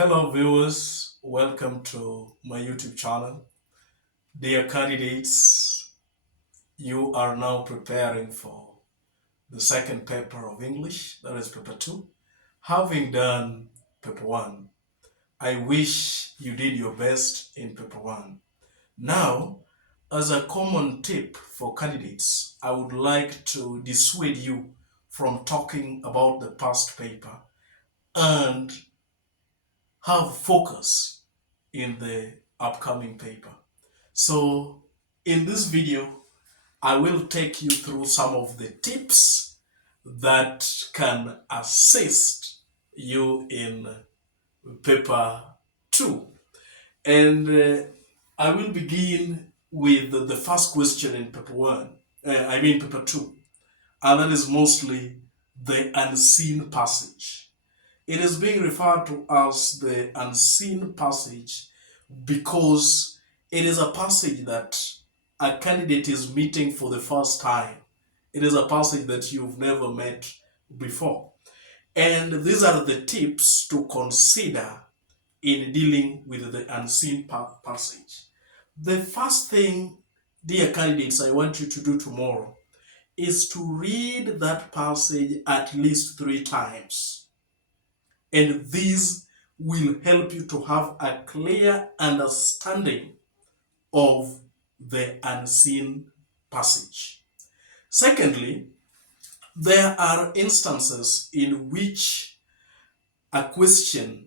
Hello, viewers. Welcome to my YouTube channel. Dear candidates, you are now preparing for the second paper of English, that is paper 2. Having done paper 1, I wish you did your best in paper 1. Now, as a common tip for candidates, I would like to dissuade you from talking about the past paper and have focus in the upcoming paper. So in this video, I will take you through some of the tips that can assist you in paper 2. And I will begin with the first question in paper 1, paper 2, and that is mostly the unseen passage. It is being referred to as the unseen passage because it is a passage that a candidate is meeting for the first time. It is a passage that you've never met before. And these are the tips to consider in dealing with the unseen passage. The first thing, dear candidates, I want you to do tomorrow is to read that passage at least 3 times. And these will help you to have a clear understanding of the unseen passage. Secondly, there are instances in which a question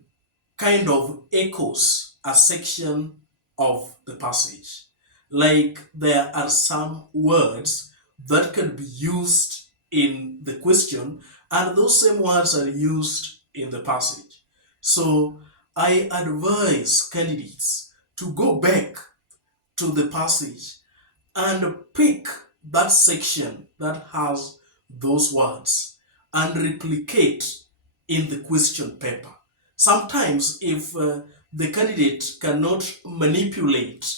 kind of echoes a section of the passage. Like there are some words that can be used in the question, and those same words are used in the passage. So I advise candidates to go back to the passage and pick that section that has those words and replicate in the question paper. Sometimes, if the candidate cannot manipulate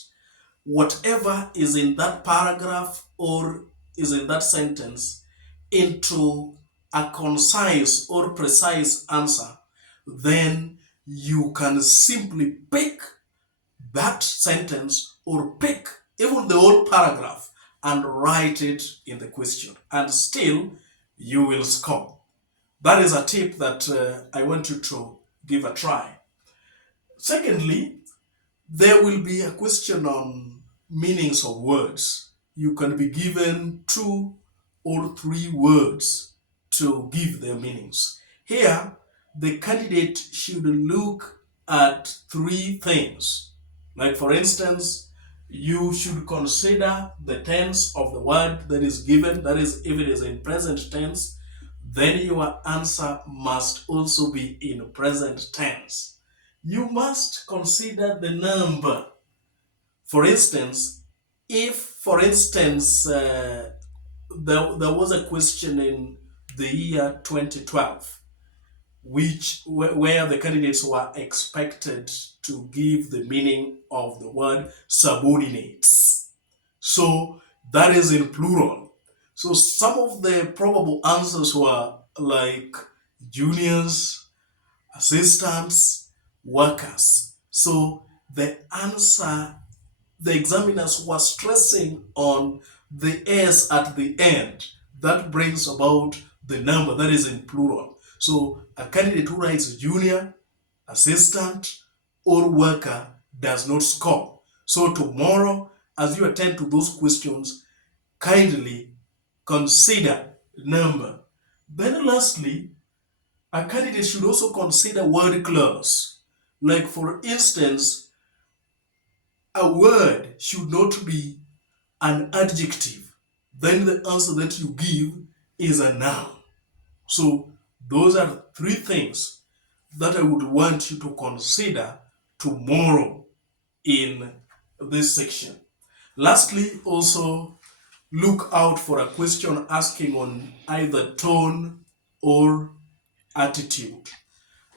whatever is in that paragraph or is in that sentence into a concise or precise answer, then you can simply pick that sentence or pick even the whole paragraph and write it in the question, and still you will score. That is a tip that I want you to give a try. Secondly, there will be a question on meanings of words. You can be given 2 or 3 words to give their meanings. Here, the candidate should look at 3 things. Like, for instance, you should consider the tense of the word that is given. That is, if it is in present tense, then your answer must also be in present tense. You must consider the number. For instance, if, there was a question in the year 2012, where the candidates were expected to give the meaning of the word subordinates. So that is in plural. So some of the probable answers were like juniors, assistants, workers. So the answer, the examiners were stressing on the S at the end. That brings about the number that is in plural. So a candidate who writes junior, assistant, or worker does not score. So tomorrow, as you attend to those questions, kindly consider number. Then lastly, a candidate should also consider word clause. Like, for instance, a word should not be an adjective. Then the answer that you give is a noun. So those are 3 things that I would want you to consider tomorrow in this section. Lastly, also look out for a question asking on either tone or attitude.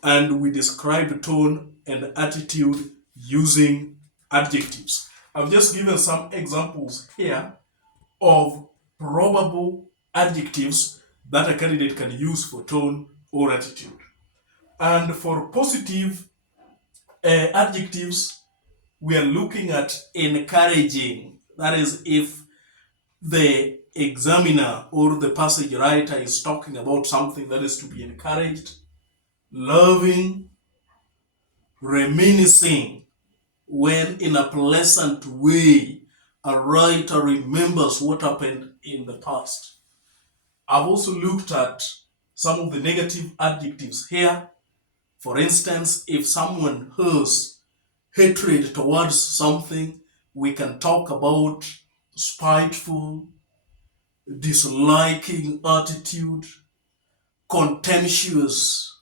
And we describe tone and attitude using adjectives. I've just given some examples here of probable adjectives that a candidate can use for tone or attitude. And for positive adjectives, we are looking at encouraging. That is, if the examiner or the passage writer is talking about something that is to be encouraged, loving, reminiscing, when in a pleasant way a writer remembers what happened in the past. I've also looked at some of the negative adjectives here. For instance, if someone has hatred towards something, we can talk about spiteful, disliking attitude, contemptuous,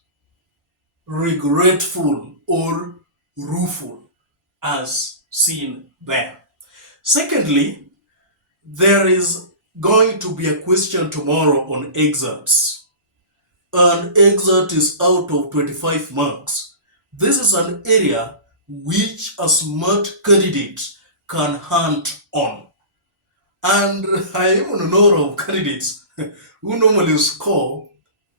regretful, or rueful, as seen there. Secondly, there is going to be a question tomorrow on excerpts. An excerpt is out of 25 marks. This is an area which a smart candidate can hunt on. And I even know of candidates who normally score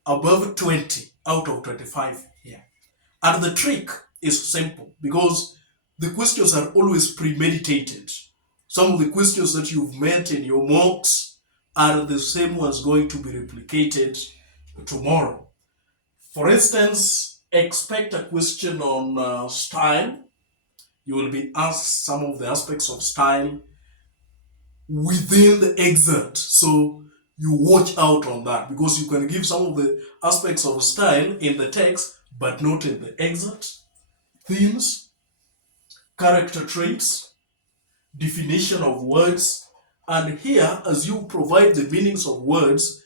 above 20 out of 25 here. And the trick is simple because the questions are always premeditated. Some of the questions that you've met in your mocks are the same ones going to be replicated tomorrow. For instance, expect a question on style. You will be asked some of the aspects of style within the excerpt. So you watch out on that because you can give some of the aspects of style in the text, but not in the excerpt. Themes, character traits, definition of words, and here, as you provide the meanings of words,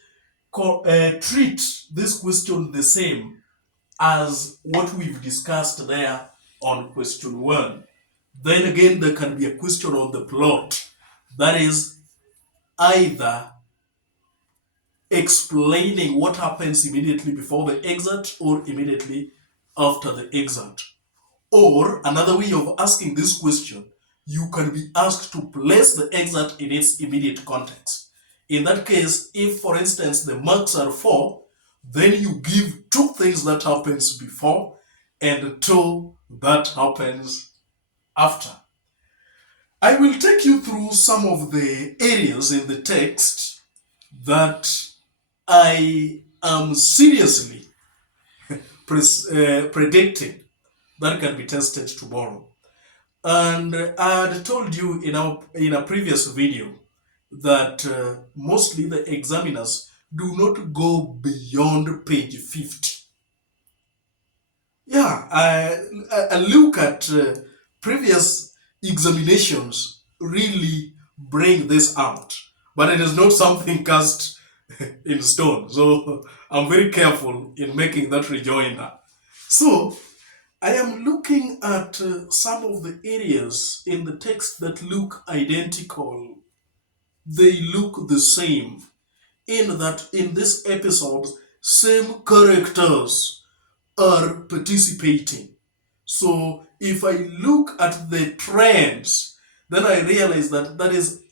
treat this question the same as what we've discussed there on question 1. Then again, there can be a question on the plot. That is either explaining what happens immediately before the excerpt or immediately after the excerpt. Or another way of asking this question, you can be asked to place the excerpt in its immediate context. In that case, if for instance the marks are 4, then you give 2 things that happens before and 2 that happens after. I will take you through some of the areas in the text that I am seriously predicting that can be tested tomorrow. And I had told you in a previous video that mostly the examiners do not go beyond page 50. Yeah, I look at previous examinations really bring this out, but it is not something cast in stone. So I'm very careful in making that rejoinder. So I am looking at some of the areas in the text that look identical. They look the same. In that, in this episode, same characters are participating. So if I look at the trends, then I realize that that is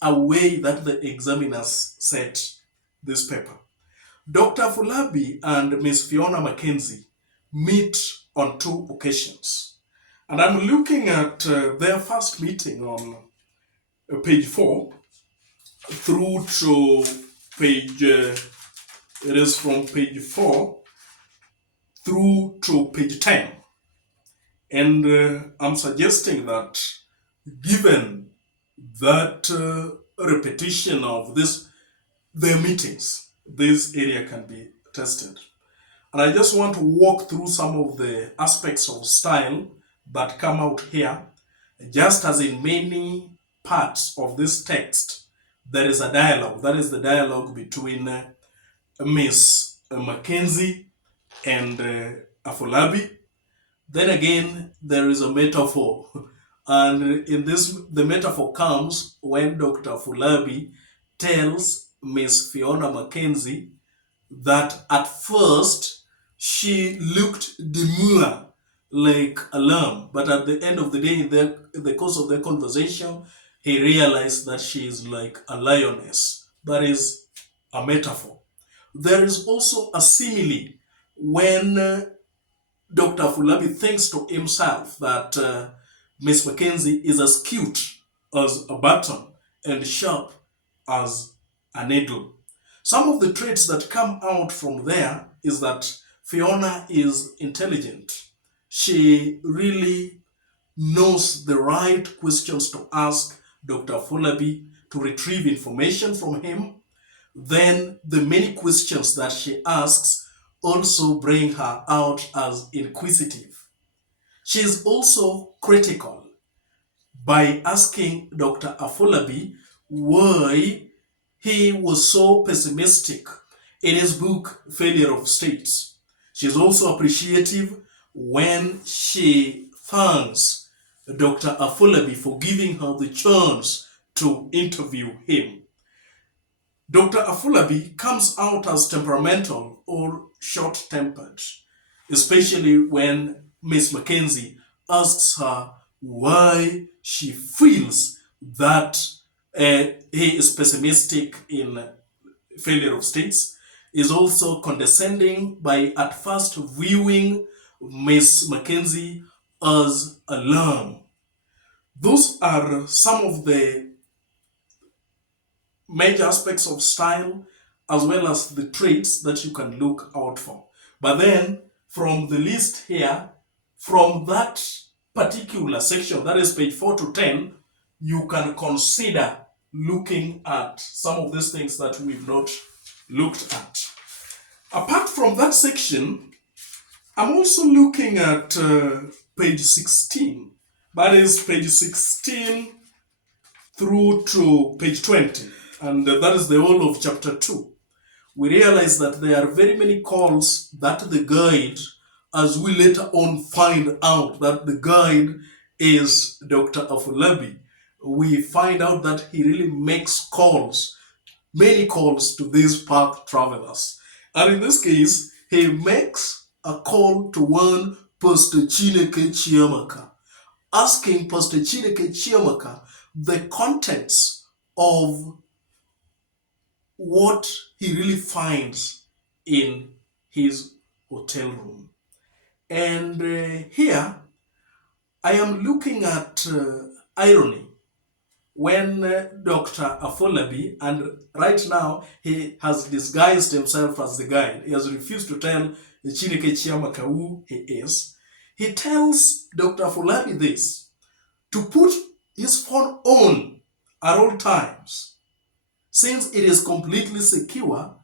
a way that the examiners set this paper. Dr. Fulabi and Miss Fiona Mackenzie meet on 2 occasions. And I'm looking at their first meeting on page 4 through to page, it is from page 4 through to page 10. And I'm suggesting that given that repetition of their meetings, this area can be tested. And I just want to walk through some of the aspects of style that come out here. Just as in many parts of this text, there is a dialogue. That is the dialogue between Miss Mackenzie and Afolabi. Then again, there is a metaphor. And in this, the metaphor comes when Dr. Afolabi tells Miss Fiona Mackenzie that at first she looked demure like a lamb, but at the end of the day, in the course of their conversation, he realized that she is like a lioness. That is a metaphor. There is also a simile when Dr. Fulabi thinks to himself that Miss Mackenzie is as cute as a button and sharp as a needle. Some of the traits that come out from there is that Fiona is intelligent. She really knows the right questions to ask Dr. Fulabi to retrieve information from him. Then the many questions that she asks also bring her out as inquisitive. She is also critical by asking Dr. Afolabi why he was so pessimistic in his book Failure of States. She is also appreciative when she thanks Dr. Afolabi for giving her the chance to interview him. Dr. Afolabi comes out as temperamental or short-tempered, especially when Miss Mackenzie asks her why she feels that he is pessimistic in failure of states, is also condescending by at first viewing Miss Mackenzie as a lamb. Those are some of the major aspects of style as well as the traits that you can look out for. But then from the list here, from that particular section, that is page 4 to 10, you can consider looking at some of these things that we've not looked at. Apart from that section, I'm also looking at page 16. That is page 16 through to page 20. And that is the whole of chapter 2. We realize that there are very many calls that the guide, as we later on find out that the guide is Dr. Afolabi, we find out that he really makes calls, many calls to these path travelers. And in this case, he makes a call to one Pastor Chineke Chiamaka, asking Pastor Chineke Chiamaka the contents of what he really finds in his hotel room. And here I am looking at irony when Dr. Afolabi, and right now he has disguised himself as the guide. He has refused to tell Chineke Chiamaka who he is. He tells Dr. Afolabi this, to put his phone on at all times, since it is completely secure,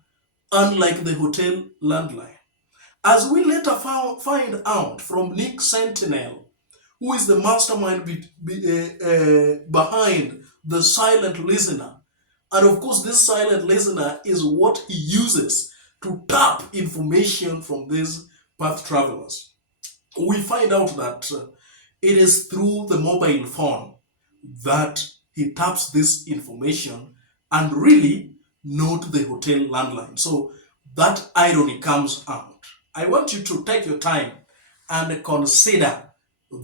unlike the hotel landline. As we later find out from Nick Sentinel, who is the mastermind behind the silent listener. And of course, this silent listener is what he uses to tap information from these path travelers. We find out that it is through the mobile phone that he taps this information and really not the hotel landline. So that irony comes out. I want you to take your time and consider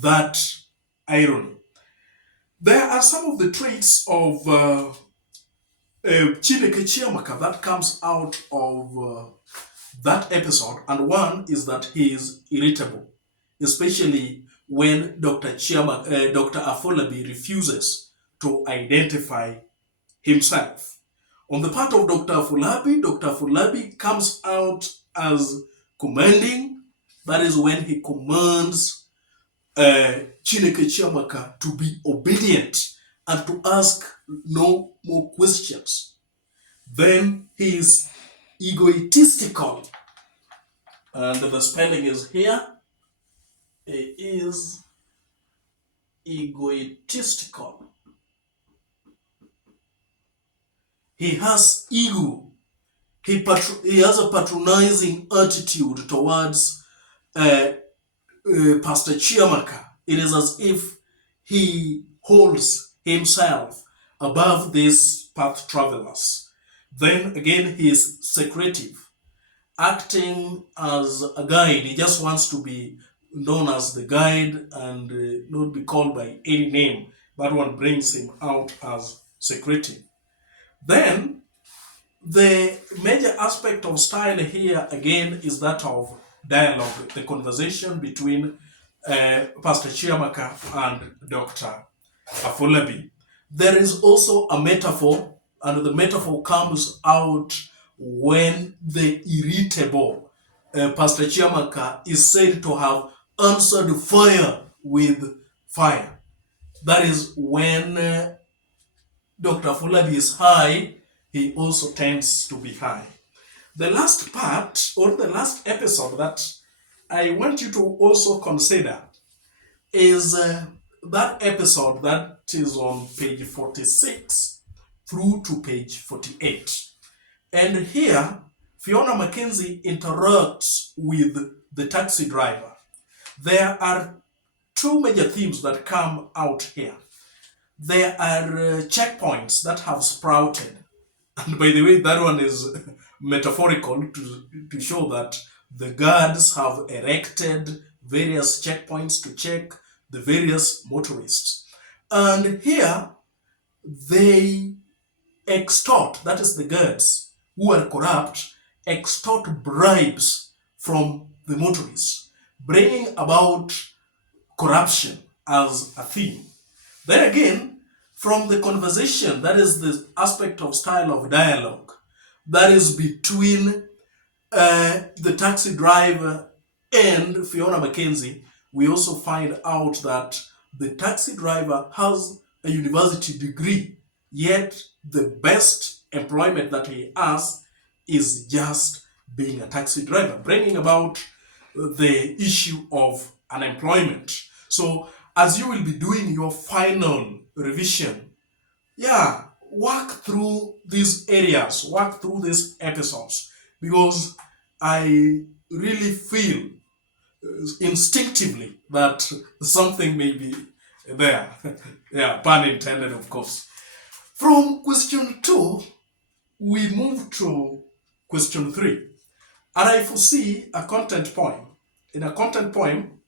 that irony. There are some of the traits of Chineke Chiamaka that comes out of that episode, and one is that he is irritable, especially when Dr. Afolabi refuses to identify himself. On the part of Dr. Afolabi comes out as commanding. That is when he commands Chineke Chiamaka to be obedient and to ask no more questions. Then he is egotistical, and the spelling is here. He is egotistical. He has ego. He has a patronizing attitude towards Pastor Chiamaka. It is as if he holds himself above these path travelers. Then again, he is secretive, acting as a guide. He just wants to be known as the guide and not be called by any name. That one brings him out as secretive. Then the major aspect of style here again is that of dialogue, the conversation between Pastor Chiamaka and Dr. Afolabi. There is also a metaphor, and the metaphor comes out when the irritable Pastor Chiamaka is said to have answered fire with fire. That is when Dr. Afolabi is high, he also tends to be high. The last part, or the last episode that I want you to also consider is that episode that is on page 46 through to page 48. And here, Fiona Mackenzie interacts with the taxi driver. There are two major themes that come out here. There are checkpoints that have sprouted. And by the way, that one is metaphorical to show that the guards have erected various checkpoints to check the various motorists. And here they extort, that is the guards who are corrupt, extort bribes from the motorists, bringing about corruption as a theme. Then again, from the conversation, that is the aspect of style of dialogue, that is between the taxi driver and Fiona Mackenzie, we also find out that the taxi driver has a university degree, yet the best employment that he has is just being a taxi driver, bringing about the issue of unemployment. So, as you will be doing your final revision, yeah, work through these areas, work through these episodes, because I really feel instinctively that something may be there. Yeah, pun intended, of course. From question 2, we move to question 3. And I foresee a content poem. In a content poem,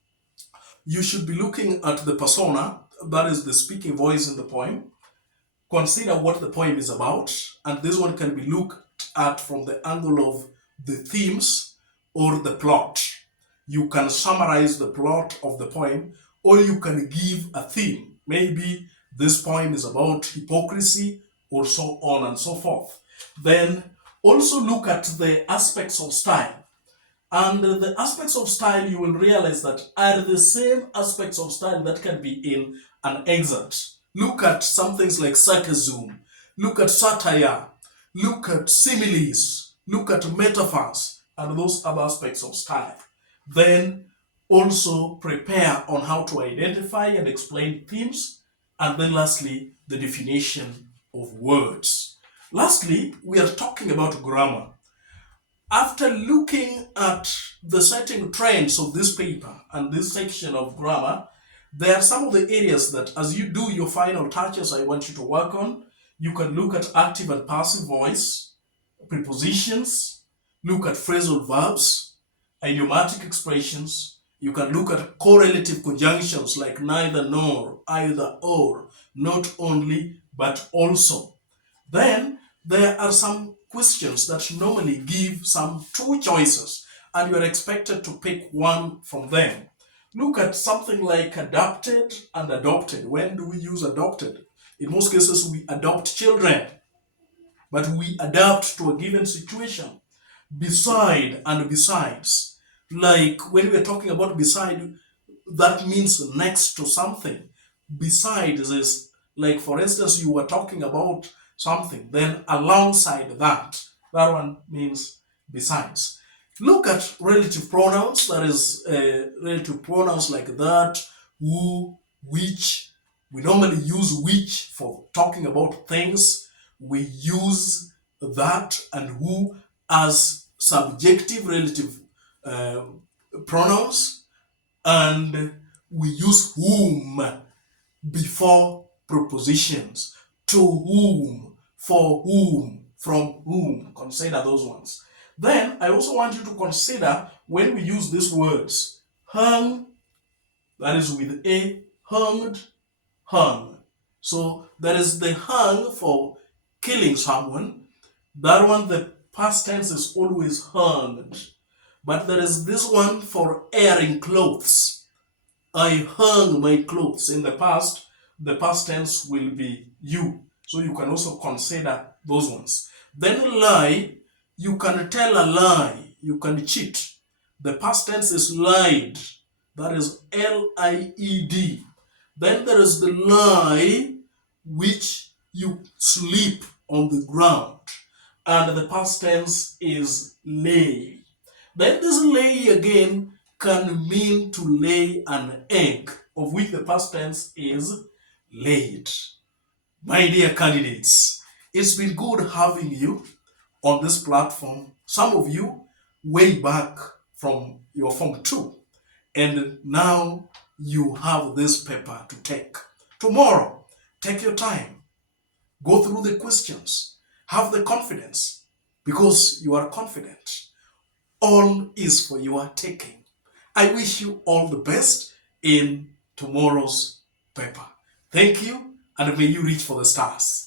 you should be looking at the persona, that is the speaking voice in the poem. Consider what the poem is about, and this one can be looked at from the angle of the themes or the plot. You can summarize the plot of the poem, or you can give a theme. Maybe this poem is about hypocrisy, or so on and so forth. Then also look at the aspects of style. And the aspects of style, you will realize that are the same aspects of style that can be in an excerpt. Look at some things like sarcasm, look at satire, look at similes, look at metaphors, and those other aspects of style. Then also prepare on how to identify and explain themes, and then lastly, the definition of words. Lastly, we are talking about grammar. After looking at the setting trends of this paper and this section of grammar, there are some of the areas that as you do your final touches, I want you to work on. You can look at active and passive voice, prepositions, look at phrasal verbs, idiomatic expressions. You can look at correlative conjunctions like neither nor, either or, not only, but also. Then there are some questions that normally give some two choices, and you are expected to pick one from them. Look at something like adapted and adopted. When do we use adopted? In most cases, we adopt children, but we adapt to a given situation. Beside and besides. Like when we're talking about beside, that means next to something. Besides is like, for instance, you were talking about something, then alongside that, that one means besides. Look at relative pronouns, that is relative pronouns like that, who, which. We normally use which for talking about things. We use that and who as subjective relative uh, pronouns, and we use whom before prepositions. To whom, for whom, from whom. Consider those ones. Then I also want you to consider when we use these words. Hung, that is with a, hunged, hung. So there is the hung for killing someone. That one, the past tense is always hunged. But there is this one for airing clothes. I hung my clothes. In the past tense will be you. So you can also consider those ones. Then lie, you can tell a lie. You can cheat. The past tense is lied. That is L-I-E-D. Then there is the lie which you sleep on the ground. And the past tense is lay. Then this lay again can mean to lay an egg, of which the past tense is laid. My dear candidates, it's been good having you on this platform. Some of you way back from your Form 2, and now you have this paper to take. Tomorrow, take your time, go through the questions, have the confidence, because you are confident. All is for your taking. I wish you all the best in tomorrow's paper. Thank you, and may you reach for the stars.